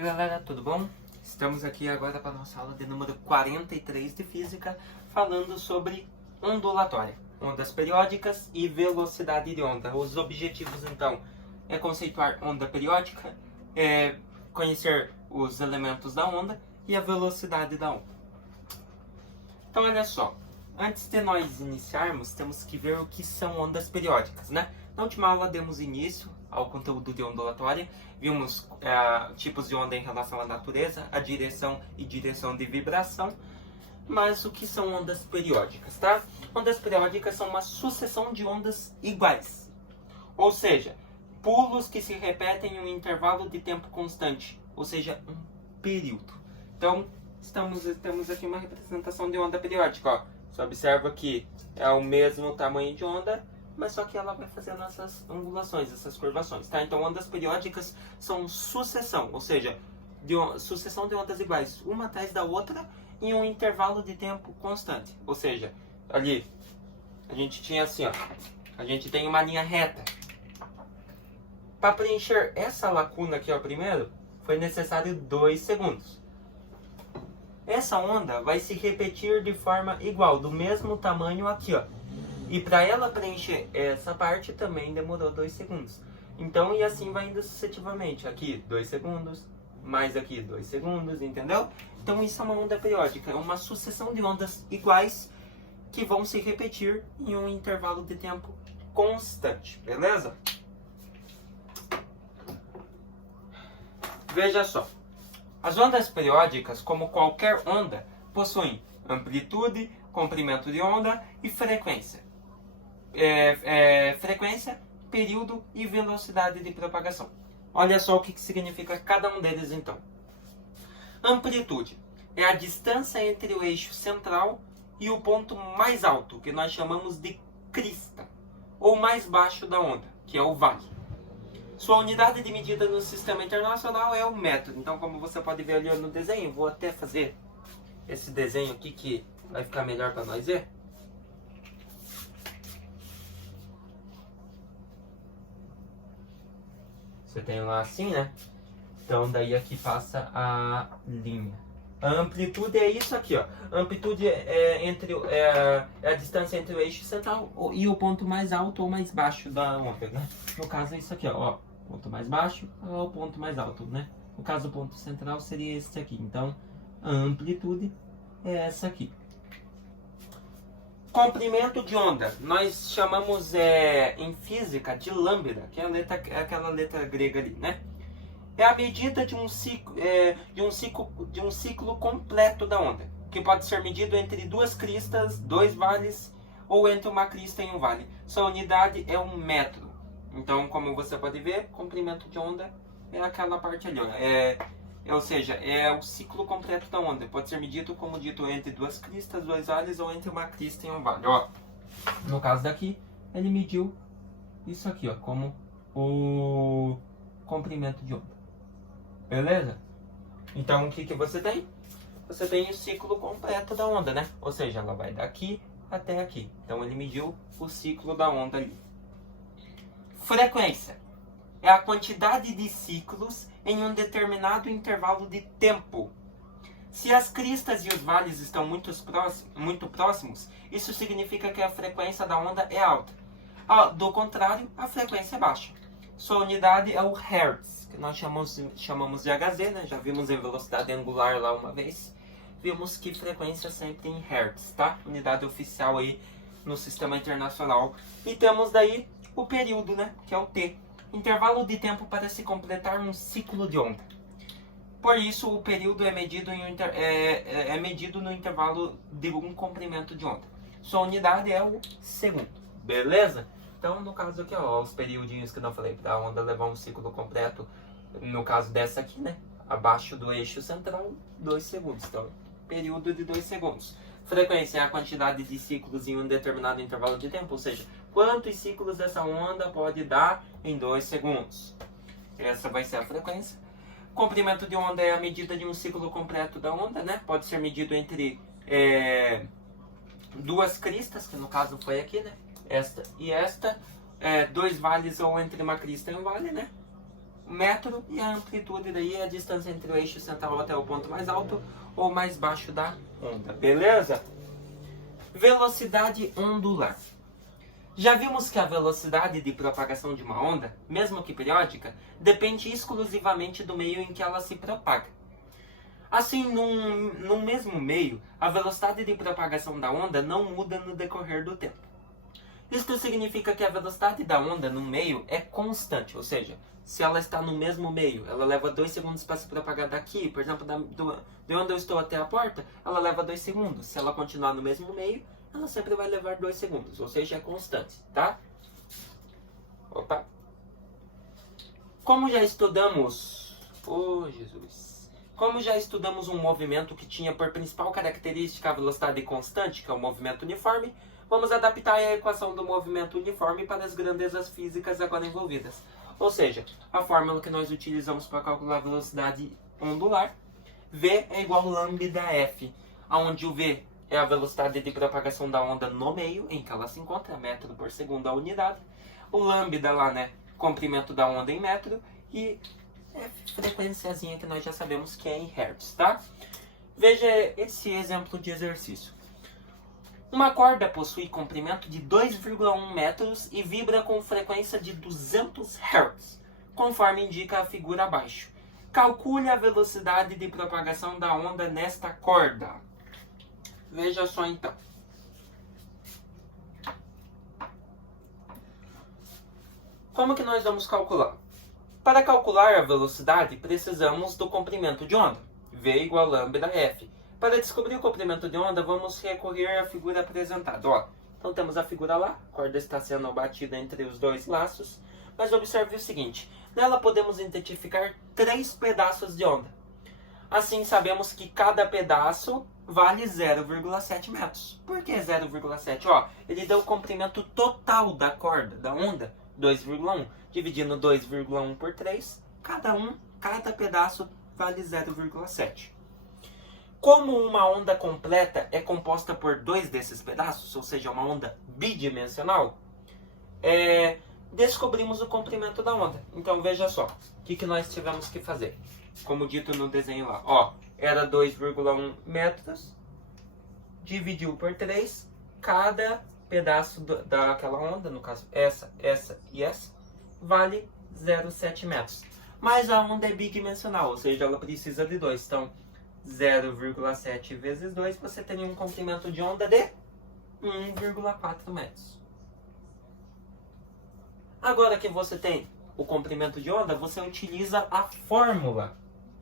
E aí galera, tudo bom? Estamos aqui agora para a nossa aula de número 43 de Física, falando sobre ondulatória, ondas periódicas e velocidade de onda. Os objetivos então é conceituar onda periódica, conhecer os elementos da onda e a velocidade da onda. Então olha só, antes de nós iniciarmos, temos que ver o que são ondas periódicas, né? Na última aula demos início ao conteúdo de ondulatória, vimos tipos de onda em relação à natureza, a direção e direção de vibração, mas o que são ondas periódicas, tá? Ondas periódicas são uma sucessão de ondas iguais, ou seja, pulos que se repetem em um intervalo de tempo constante, ou seja, um período. Então, temos aqui uma representação de onda periódica, ó. Você observa que é o mesmo tamanho de onda, mas só que ela vai fazendo essas angulações, essas curvações, tá? Então, ondas periódicas são sucessão, ou seja, sucessão de ondas iguais, uma atrás da outra, em um intervalo de tempo constante. Ou seja, ali, a gente tinha assim, ó, a gente tem uma linha reta. Para preencher essa lacuna aqui, ó, primeiro, foi necessário 2 segundos. Essa onda vai se repetir de forma igual, do mesmo tamanho aqui, ó. E para ela preencher essa parte também demorou 2 segundos. Então, e assim vai indo sucessivamente. Aqui, 2 segundos, mais aqui, 2 segundos, entendeu? Então, isso é uma onda periódica. É uma sucessão de ondas iguais que vão se repetir em um intervalo de tempo constante, beleza? Veja só. As ondas periódicas, como qualquer onda, possuem amplitude, comprimento de onda e frequência. Frequência, período e velocidade de propagação. Olha só o que significa cada um deles então. Amplitude é a distância entre o eixo central e o ponto mais alto, que nós chamamos de crista, ou mais baixo da onda, que é o vale. Sua unidade de medida no sistema internacional é o metro. Então, como você pode ver ali no desenho, vou até fazer esse desenho aqui que vai ficar melhor para nós ver. Você tem lá assim, né? Então, daí aqui passa a linha. A amplitude é isso aqui, ó. A amplitude é a distância entre o eixo central e o ponto mais alto ou mais baixo da onda, né? No caso é isso aqui, ó. Ponto mais baixo ao ponto mais alto, né? No caso, o ponto central seria esse aqui. Então, a amplitude é essa aqui. Comprimento de onda, nós chamamos em física de lambda, que é aquela letra grega ali, né? É a medida de um ciclo completo da onda, que pode ser medido entre 2 cristas, 2 vales, ou entre uma crista e um vale. Sua unidade é um metro. Então, como você pode ver, comprimento de onda é aquela parte ali, ó. Ou seja, é o ciclo completo da onda. Pode ser medido, como dito, entre 2 cristas, 2 vales ou entre uma crista e um vale. Ó, no caso daqui, ele mediu isso aqui, ó, como o comprimento de onda. Beleza? Então, o que você tem? Você tem o ciclo completo da onda, né? Ou seja, ela vai daqui até aqui. Então, ele mediu o ciclo da onda ali. Frequência é a quantidade de ciclos em um determinado intervalo de tempo. Se as cristas e os vales estão muito próximos, isso significa que a frequência da onda é alta. Do contrário, a frequência é baixa. Sua unidade é o Hertz, que nós chamamos de Hz, né? Já vimos em velocidade angular lá uma vez. Vimos que frequência é sempre em Hertz, tá? Unidade oficial aí no sistema internacional. E temos daí o período, né? Que é o T. Intervalo de tempo para se completar um ciclo de onda. Por isso, o período é medido no intervalo de um comprimento de onda. Sua unidade é o segundo. Beleza? Então, no caso aqui, ó, os periodinhos que eu não falei, para a onda levar um ciclo completo, no caso dessa aqui, né? Abaixo do eixo central, 2 segundos. Então, período de 2 segundos. Frequência é a quantidade de ciclos em um determinado intervalo de tempo, ou seja, quantos ciclos dessa onda pode dar em 2 segundos. Essa vai ser a frequência. Comprimento de onda é a medida de um ciclo completo da onda, né? Pode ser medido entre 2 cristas, que no caso foi aqui, né? Esta e esta. 2 vales ou entre uma crista e um vale, né? metro, e a amplitude daí é a distância entre o eixo central até o ponto mais alto ou mais baixo da onda, beleza? Velocidade ondular. Já vimos que a velocidade de propagação de uma onda, mesmo que periódica, depende exclusivamente do meio em que ela se propaga. Assim, num mesmo meio, a velocidade de propagação da onda não muda no decorrer do tempo. Isto significa que a velocidade da onda no meio é constante, ou seja, se ela está no mesmo meio, ela leva 2 segundos para se propagar daqui, por exemplo, de onde eu estou até a porta, ela leva 2 segundos. Se ela continuar no mesmo meio, ela sempre vai levar 2 segundos, ou seja, é constante, tá? Opa! Como já estudamos... Como já estudamos um movimento que tinha por principal característica a velocidade constante, que é o movimento uniforme, vamos adaptar a equação do movimento uniforme para as grandezas físicas agora envolvidas. Ou seja, a fórmula que nós utilizamos para calcular a velocidade ondular, V é igual a lambda F, onde o V é a velocidade de propagação da onda no meio em que ela se encontra, metro por segundo a unidade. O lambda lá, né, comprimento da onda em metro, e frequenciazinha que nós já sabemos que é em hertz, tá? Veja esse exemplo de exercício. Uma corda possui comprimento de 2,1 metros e vibra com frequência de 200 Hz, conforme indica a figura abaixo. Calcule a velocidade de propagação da onda nesta corda. Veja só então. Como que nós vamos calcular? Para calcular a velocidade, precisamos do comprimento de onda, V igual a lambda F. Para descobrir o comprimento de onda, vamos recorrer à figura apresentada. Ó, então temos a figura lá, a corda está sendo batida entre os dois laços, mas observe o seguinte, nela podemos identificar 3 pedaços de onda. Assim sabemos que cada pedaço vale 0,7 metros. Por que 0,7? Ó, ele deu o comprimento total da corda, da onda, 2,1. Dividindo 2,1 por 3, cada pedaço vale 0,7. Como uma onda completa é composta por 2 desses pedaços, ou seja, uma onda bidimensional, descobrimos o comprimento da onda. Então veja só, o que nós tivemos que fazer? Como dito no desenho lá, ó, era 2,1 metros, dividiu por 3, cada pedaço daquela onda, no caso essa e essa, vale 0,7 metros. Mas a onda é bidimensional, ou seja, ela precisa de 2. Então, 0,7 vezes 2, você teria um comprimento de onda de 1,4 metros. Agora que você tem o comprimento de onda, você utiliza a fórmula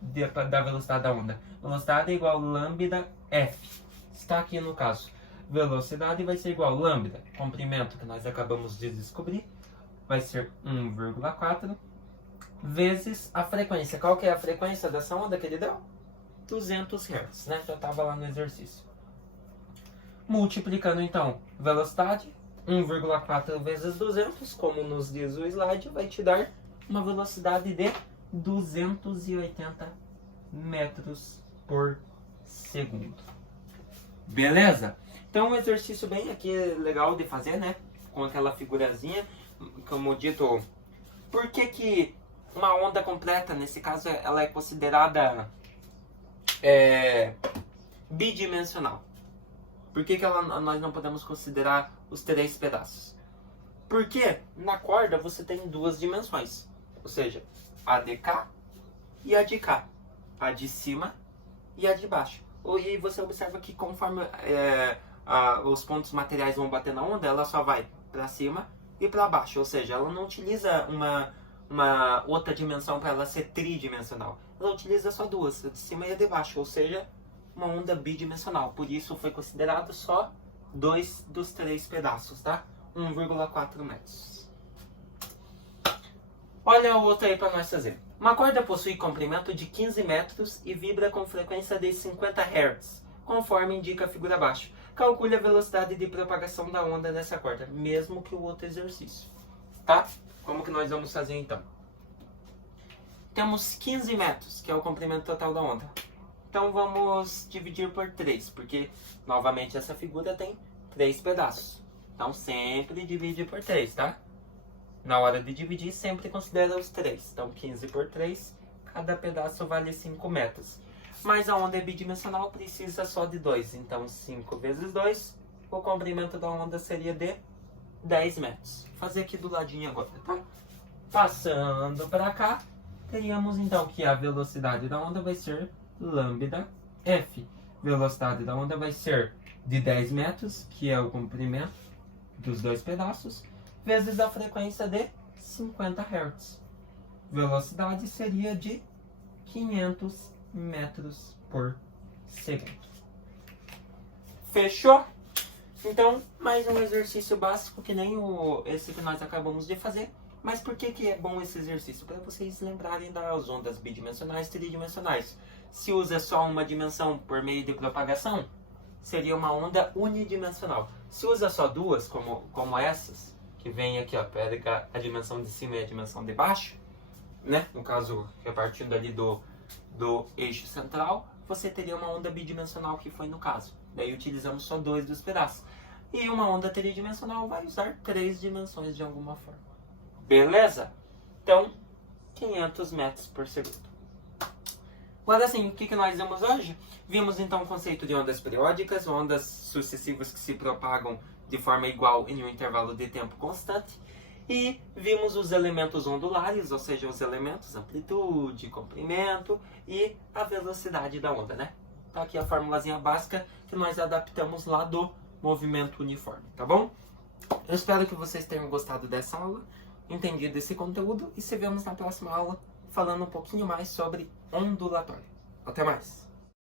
da velocidade da onda. Velocidade é igual a lambda F. Está aqui no caso. Velocidade vai ser igual a lambda, comprimento que nós acabamos de descobrir, vai ser 1,4 vezes a frequência. Qual que é a frequência dessa onda que ele deu? 200 Hz, né? Já estava lá no exercício. Multiplicando então velocidade, 1,4 vezes 200, como nos diz o slide, vai te dar uma velocidade de 280 metros por segundo. Beleza? Então um exercício bem aqui legal de fazer, né? Com aquela figurazinha, como dito, por que uma onda completa, nesse caso, ela é considerada bidimensional? Por que nós não podemos considerar os 3 pedaços? Porque na corda você tem 2 dimensões, ou seja, a de cá e a de cá, a de cima e a de baixo. E você observa que conforme os pontos materiais vão bater na onda, ela só vai para cima e para baixo, ou seja, ela não utiliza uma outra dimensão para ela ser tridimensional. Ela utiliza só 2, a de cima e a de baixo, ou seja, uma onda bidimensional. Por isso foi considerado só 2 dos 3 pedaços, tá? 1,4 metros. Olha o outro aí para nós fazer. Uma corda possui comprimento de 15 metros e vibra com frequência de 50 Hz, conforme indica a figura abaixo. Calcule a velocidade de propagação da onda nessa corda, mesmo que o outro exercício. Tá? Como que nós vamos fazer então? Temos 15 metros, que é o comprimento total da onda. Então vamos dividir por 3, porque novamente essa figura tem 3 pedaços. Então sempre divide por 3, tá? Na hora de dividir, sempre considera os 3. Então, 15 por 3, cada pedaço vale 5 metros. Mas a onda é bidimensional, precisa só de 2. Então, 5 vezes 2, o comprimento da onda seria de 10 metros. Vou fazer aqui do ladinho agora, tá? Passando para cá, teríamos então que a velocidade da onda vai ser lambda f. Velocidade da onda vai ser de 10 metros, que é o comprimento dos dois pedaços, vezes a frequência de 50 Hz. Velocidade seria de 500 metros por segundo. Fechou? Então, mais um exercício básico que nem esse que nós acabamos de fazer. Mas por que é bom esse exercício? Para vocês lembrarem das ondas bidimensionais e tridimensionais. Se usa só uma dimensão por meio de propagação, seria uma onda unidimensional. Se usa só duas, como essas, que vem aqui, ó, pega a dimensão de cima e a dimensão de baixo, né? No caso, repartindo ali do eixo central, você teria uma onda bidimensional, que foi no caso. Daí utilizamos só 2 dos pedaços. E uma onda tridimensional vai usar 3 dimensões de alguma forma. Beleza? Então, 500 metros por segundo. Agora sim, o que nós vimos hoje? Vimos então o conceito de ondas periódicas, ondas sucessivas que se propagam de forma igual em um intervalo de tempo constante. E vimos os elementos ondulares, ou seja, os elementos amplitude, comprimento e a velocidade da onda, né? Tá aqui a formulazinha básica que nós adaptamos lá do movimento uniforme, tá bom? Eu espero que vocês tenham gostado dessa aula, entendido esse conteúdo e se vemos na próxima aula falando um pouquinho mais sobre ondulatório. Até mais!